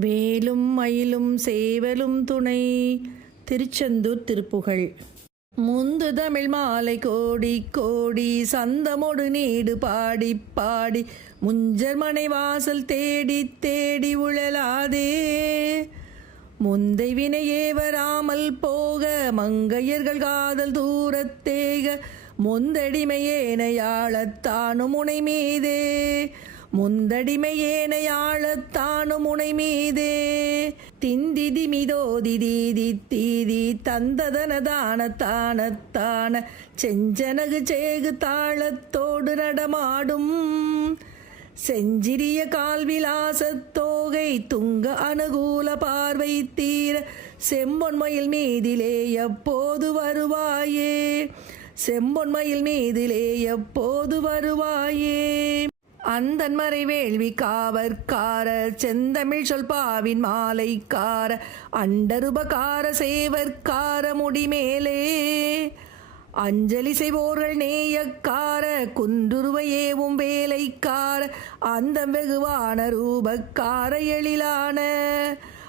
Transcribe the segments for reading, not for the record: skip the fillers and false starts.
வேலும் மயிலும் சேவலும் துணை. திருச்செந்தூர் திருப்புகழ். முந்து தமிழ் மாலை கோடி கோடி சந்தமொடு நீடு பாடி பாடி முஞ்சர் மனை வாசல் தேடி தேடி உழலாதே. முந்தை வினையே வராமல் போக மங்கையர்கள் காதல் தூரத்தேக முந்தடிமையேனையாளத்தானும் உனை மீதே. முந்தடிமையேனையாளத்தானும் உனை மீதே. திந்திதி மிதோதி தீதி தீதி தந்ததனதான தானத்தான செஞ்சனகு சேகு தாளத்தோடு நடமாடும். செஞ்சிறிய கால்விலாசத்தோகை துங்க அனுகூல பார்வை தீர செம்பொன்மயில் மீதிலே எப்போது வருவாயே. செம்பொன்மயில் மீதிலே எப்போது வருவாயே. அந்தன்மறை வேள்வி காவற்கார செந்தமிழ் சொல் பாவின் மாலைக்கார அண்டருபகார சேவற்கார முடிமேலே. அஞ்சலி செய்வோர்கள் நேயக்கார குன்றுருவையேவும் வேலைக்கார அந்தம் வெகுவான ரூபக்கார எழிலான.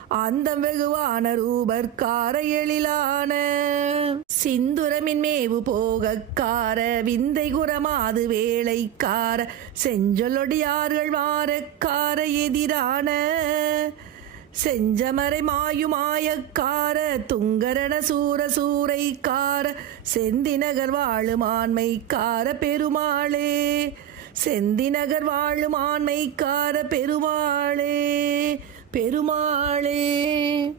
அந்தம் வெகுவான ரூபற்கார எழிலான. சிந்துரமின் மேவு போகக்கார விந்தை குரமாது வேலைக்கார செஞ்சொல்லொடியார்கள் வாரக்கார எதிரான. செஞ்சமரை மாயுமாயக்கார துங்கரண சூர சூரைக்கார செந்திநகர் வாழும் ஆண்மைக்கார பெருமாளே. செந்திநகர் வாழும் ஆண்மைக்கார பெருமாளே பெருமாளே.